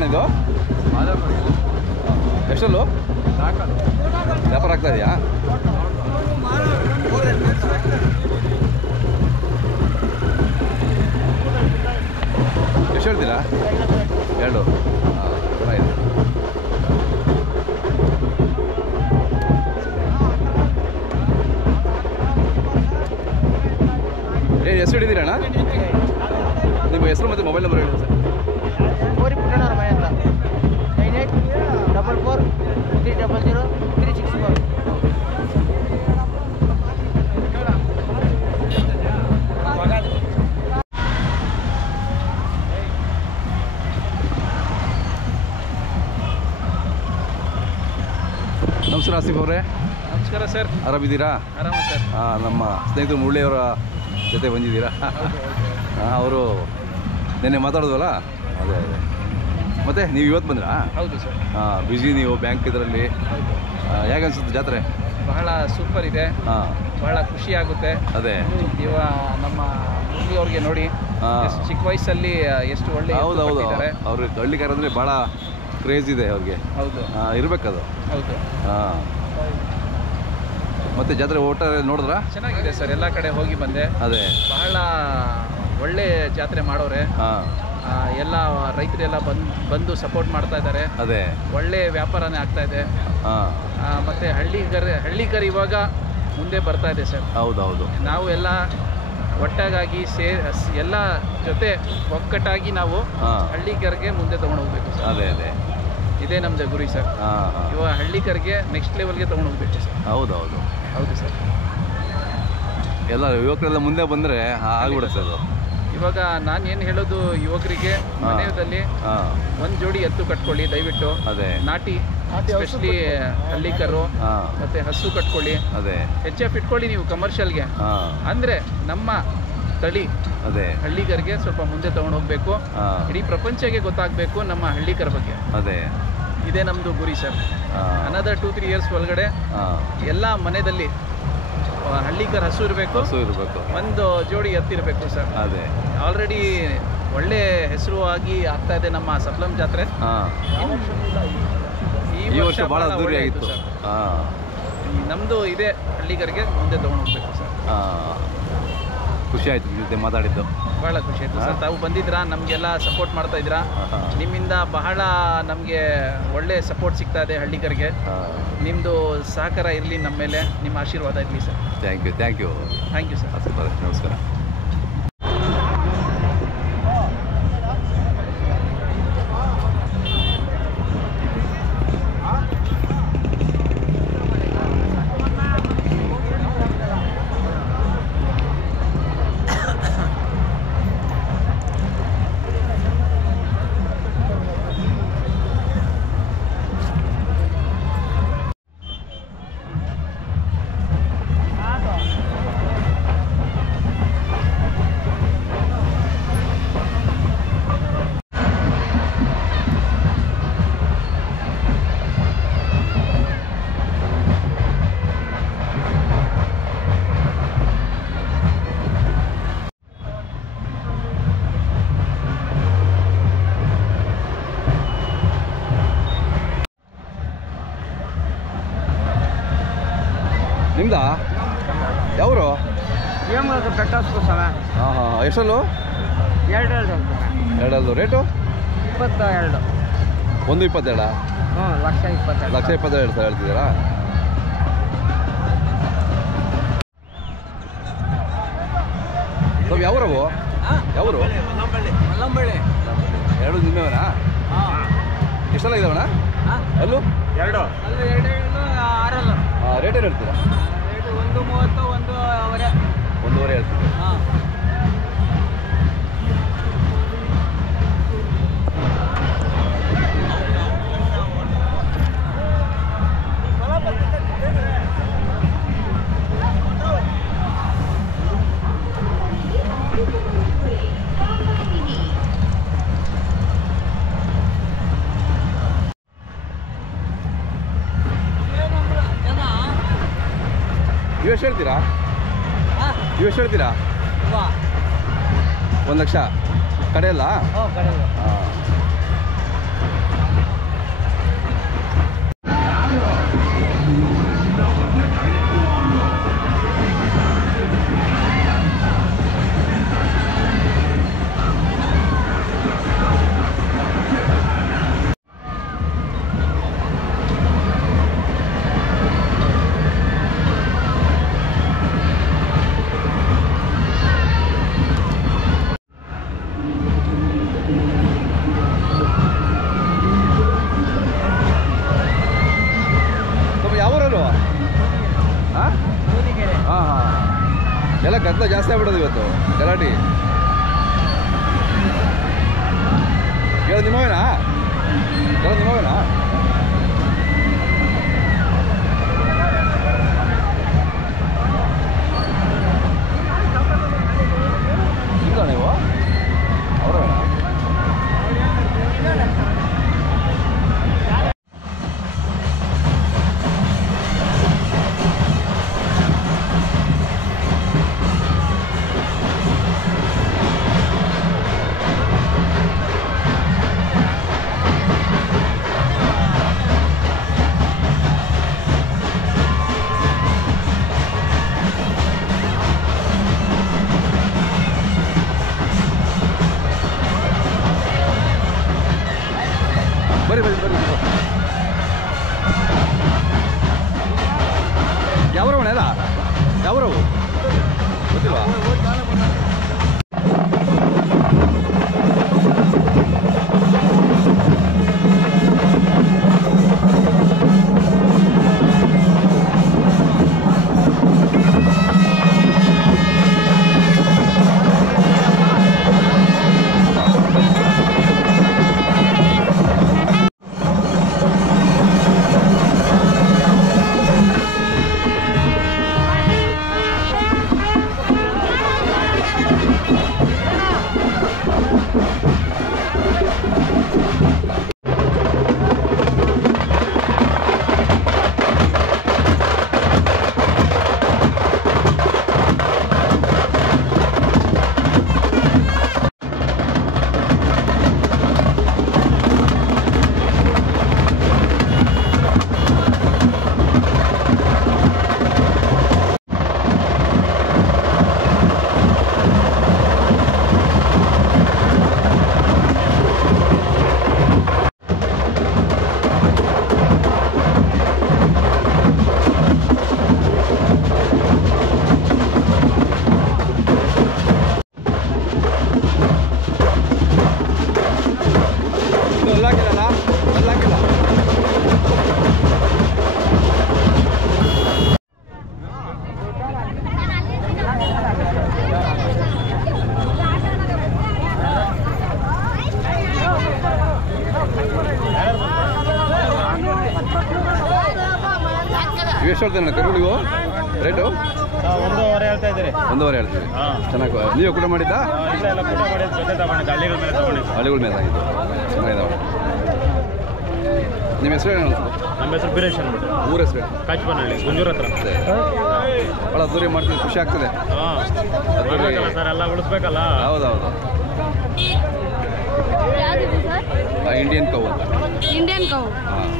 ಎಷ್ಟಲ್ಲಣ್ಣ ಇದು? ಎಷ್ಟಲ್ಲೂ ವ್ಯಾಪಾರ ಆಗ್ತಾ ಇದೆಯಾ? ಎಷ್ಟು ಹೇಳ್ತೀರಾ? 2. ಹಾಂ, ಚೆನ್ನಾಗಿದೆ. ಏನು ಹೆಸರು ಹಿಡಿದಿರಣ್ಣ? ನಿಮ್ಮ ಹೆಸರು ಮತ್ತು ಮೊಬೈಲ್ ನಂಬರ್ ಹೇಳಿ ಸರ್. ಕೋರಿ ಪುಟ್ಟಣ್ಣವ್ರ ಮನೆ ಅಂತ 9844300364. ನಮಸ್ಕಾರ ಆಸಿಫ್ ಅವರೇ. ನಮಸ್ಕಾರ ಸರ್. ಆರಾಮಿದ್ದೀರಾ? ಆರಾಮ ಸರ್. ನಮ್ಮ ಸ್ನೇಹಿತರು ಮುರಳಿಯವರ ಜೊತೆ ಬಂದಿದ್ದೀರಾ? ಅವರು ನೆನ್ನೆ ಮಾತಾಡೋದಲ್ಲ, ಅದೇ ಅದೇ. ಮತ್ತೆ ನೀವು ಇವತ್ತು ಬಂದ್ರಾ? ಹೌದು ಸರ್. ಬ್ಯುಸಿ ನೀವು ಬ್ಯಾಂಕ್ ಇದರಲ್ಲಿ. ಹೇಗೆ ಅನ್ಸುತ್ತೆ ಜಾತ್ರೆ? ಬಹಳ ಸೂಪರ್ ಇದೆ. ಬಹಳ ಖುಷಿ ಆಗುತ್ತೆ. ಅದೇ ಇವ ನಮ್ಮ ಮುರಳಿ ಅವ್ರಿಗೆ ನೋಡಿ ಎಷ್ಟು ಚಿಕ್ಕ ವಯಸ್ಸಲ್ಲಿ ಎಷ್ಟು ಒಳ್ಳೆ. ಹೌದು ಅವ್ರಿಗೆ ಹಳ್ಳಿಕಾರ ಅಂದರೆ ಭಾಳ ಕ್ರೇಜ್ ಇದೆ ಅವ್ರಿಗೆ. ಹೌದು, ಇರಬೇಕದು. ಹೌದು. ಮತ್ತೆ ಜಾತ್ರೆ ಓಟ ನೋಡಿದ್ರಾ? ಚೆನ್ನಾಗಿದೆ ಸರ್. ಎಲ್ಲ ಕಡೆ ಹೋಗಿ ಬಂದೆ. ಅದೇ ಬಹಳ ಒಳ್ಳೆ ಜಾತ್ರೆ ಮಾಡೋರೆ. ಎಲ್ಲ ರೈತರೆಲ್ಲ ಬಂದು ಸಪೋರ್ಟ್ ಮಾಡ್ತಾ ಇದ್ದಾರೆ. ಅದೇ ಒಳ್ಳೆ ವ್ಯಾಪಾರನೇ ಆಗ್ತಾ ಇದೆ. ಮತ್ತೆ ಹಳ್ಳಿಗರು ಇವಾಗ ಮುಂದೆ ಬರ್ತಾ ಇದೆ ಸರ್. ಹೌದೌದು. ನಾವು ಎಲ್ಲ ಒಟ್ಟಾಗಿ ಎಲ್ಲ ಜೊತೆ ಒಕ್ಕಟ್ಟಾಗಿ ನಾವು ಹಳ್ಳಿಗರಿಗೆ ಮುಂದೆ ತಗೊಂಡು ಹೋಗ್ಬೇಕು ಸರ್. ಅದೇ ಅದೇ ಇದೇ ನಮ್ದು ಗುರಿ ಸರ್. ಇವಾಗ ಹಳ್ಳಿಗರಿಗೆ ನೆಕ್ಸ್ಟ್ ಲೆವೆಲ್ಗೆ ತಗೊಂಡು ಹೋಗ್ಬೇಕು ಸರ್. ಹೌದೌದು ಹೌದು ಸರ್. ಎಲ್ಲ ಯುವಕರೆಲ್ಲ ಮುಂದೆ ಬಂದರೆ ಆಗ್ಬಿಡುತ್ತೆ ಅದು. ಇವಾಗ ನಾನು ಏನು ಹೇಳೋದು ಯುವಕರಿಗೆ, ಮನೆಯಲ್ಲಿ ಒಂದು ಜೋಡಿ ಎತ್ತು ಕಟ್ಕೊಳ್ಳಿ ದಯವಿಟ್ಟು. ಅದೇ ನಾಟಿ, ಎಸ್ಪೆಷಲಿ ಹಳ್ಳಿಕರು ಮತ್ತೆ ಹಸು ಕಟ್ಕೊಳ್ಳಿ. ಅದೇ HF ಇಟ್ಕೊಳ್ಳಿ ನೀವು ಕಮರ್ಷಿಯಲ್ಗೆ. ಅಂದರೆ ನಮ್ಮ ತಳಿ ಅದೇ ಹಳ್ಳಿಗರಿಗೆ ಸ್ವಲ್ಪ ಮುಂದೆ ತಗೊಂಡು ಹೋಗ್ಬೇಕು. ಇಡೀ ಪ್ರಪಂಚಕ್ಕೆ ಗೊತ್ತಾಗಬೇಕು ನಮ್ಮ ಹಳ್ಳಿಕರ ಬಗ್ಗೆ. ಅದೇ ಇದೇ ನಮ್ಮದು ಗುರಿ ಸರ್. ಅನದರ್ 2-3 ಇಯರ್ಸ್ ಒಳಗಡೆ ಎಲ್ಲ ಮನೆಯಲ್ಲಿ ಹಳ್ಳಿಕರ ಹಸು ಇರಬೇಕು, ಒಂದು ಜೋಡಿ ಎತ್ತಿರಬೇಕು ಸರ್. ಅದೇ ಆಲ್ರೆಡಿ ಒಳ್ಳೆ ಹೆಸರು ಆಗಿ ಆಗ್ತಾ ಇದೆ ನಮ್ಮ ಸಪ್ಲಂ ಜಾತ್ರೆ. ಈ ವರ್ಷ ಭಾಳ ಅದ್ದೂರಿ ಆಗಿತ್ತು ಸರ್. ನಮ್ಮದು ಇದೆ ಹಳ್ಳಿಗರಿಗೆ ಮುಂದೆ ತಗೊಂಡು ಹೋಗ್ಬೇಕು ಸರ್. ಖುಷಿ ಆಯ್ತು ನಿಮ್ಮ ಜೊತೆ ಮಾತಾಡಿದ್ದು. ಭಾಳ ಖುಷಿ ಆಯ್ತು ಸರ್. ತಾವು ಬಂದಿದ್ರಾ, ನಮಗೆಲ್ಲ ಸಪೋರ್ಟ್ ಮಾಡ್ತಾ ಇದ್ದೀರಾ. ನಿಮ್ಮಿಂದ ಬಹಳ ನಮಗೆ ಒಳ್ಳೆ ಸಪೋರ್ಟ್ ಸಿಗ್ತಾ ಇದೆ ಹಳ್ಳಿಗರಿಗೆ. ನಿಮ್ಮದು ಸಹಕಾರ ಇರಲಿ ನಮ್ಮ ಮೇಲೆ, ನಿಮ್ಮ ಆಶೀರ್ವಾದ ಇರಲಿ sir. Thank you thank you sir. ನಮಸ್ಕಾರ. ನಿಮ್ದಾ? ಯಾವರು? ಬೆಟ್ಟಸ್ಕು ಸಮ. ಎಷ್ಟಲ್ಲೂ? 2 ರೇಟು 22. 1.22? 1,22,000. 1,22,000 ಹೇಳ್ತಿದ್ದೀರಾ? ಸ್ವಲ್ಪ ಯಾವೂರವು? ಯಾವರು? ಮಲ್ಲಂಬಳ್ಳಿ. 2 ನಿಮ್ಮವನಾ? ಎಷ್ಟೆಲ್ಲ ಇದಾವಣ್ಣ? ಅಲ್ಲೂ 2. ಅಲ್ಲಿ 2 6. ರೇಟ್ ಏನು ಹೇಳ್ತೀರಾ? ರೇಟು 1.30, 1.5. 1.5 ಹೇಳ್ತೀವಿ. ಎಷ್ಟು ಹೇಳ್ತೀರಾ? ಎಷ್ಟು ಹೇಳ್ತೀರಾ? 1 ಲಕ್ಷ ಕಡೆಯಲ್ಲ? ಕಡೆ. ಹಾಂ ಜಾಸ್ತಿ ಆಗ್ಬಿಡೋದು ಇವತ್ತು ಗಲಾಟಿ. ಹೇಳೋದು ನಿಮ್ಮವೇನಾ? ಹೇಳೋದು ನಿಮ್ಮವೇನಾ? ಇಲ್ಲ ನೀವು ಅವರವೇನಾ? ಬರ್ರಿ ಬರ್ರಿ ಬರ್ರಿ. ಯಾವ್ರವಣ ಅಲ್ಲ ಯಾವ್ರವು ಗೊತ್ತಿಲ್ವಾ? ಎಷ್ಟು ಹೇಳ್ತೇನೆ ಕರುಗಳಿಗೂ ರೇಟು? 1.5 ಹೇಳ್ತಾ ಇದ್ದೀರಿ. 1.5 ಹೇಳ್ತೀವಿ. ಚೆನ್ನಾಗಿ ನೀವು ಕೂಡ ಮಾಡಿದ್ದ? ಇಲ್ಲ ಎಲ್ಲ ಕೂಡ ಮಾಡಿದ್ದು ಜೊತೆ ತಗೊಂಡಿದ್ದು ಹಳ್ಳಿಗಳ ಮೇಲೆ ತಗೊಂಡಿದ್ದು. ಹಳ್ಳಿಗಳ ಮೇಲೆ ಆಗಿದ್ದು ಚೆನ್ನಾಗಿದ್ದಾವೆ. ನಿಮ್ಮ ಹೆಸರು ಏನು? ನಮ್ಮ ಹೆಸರು ಬೀರೇಶ್ ಅಂದ್ಬಿಟ್ಟು. ಊರ ಹೆಸರು? ಕಾಚಿಪನಹಳ್ಳಿ ಗುಂಜೂರು ಹತ್ರ. ಭಾಳ ಅದ್ದೂರಿ ಮಾಡ್ತೀವಿ, ಖುಷಿ ಆಗ್ತದೆ. ಹಾಂ ಸರ್, ಎಲ್ಲ ಉಳಿಸ್ಬೇಕಲ್ಲ. ಹೌದೌದು. ಇಂಡಿಯನ್ ಕೌ ಅಂತ. Indian cow. ಹಾಂ.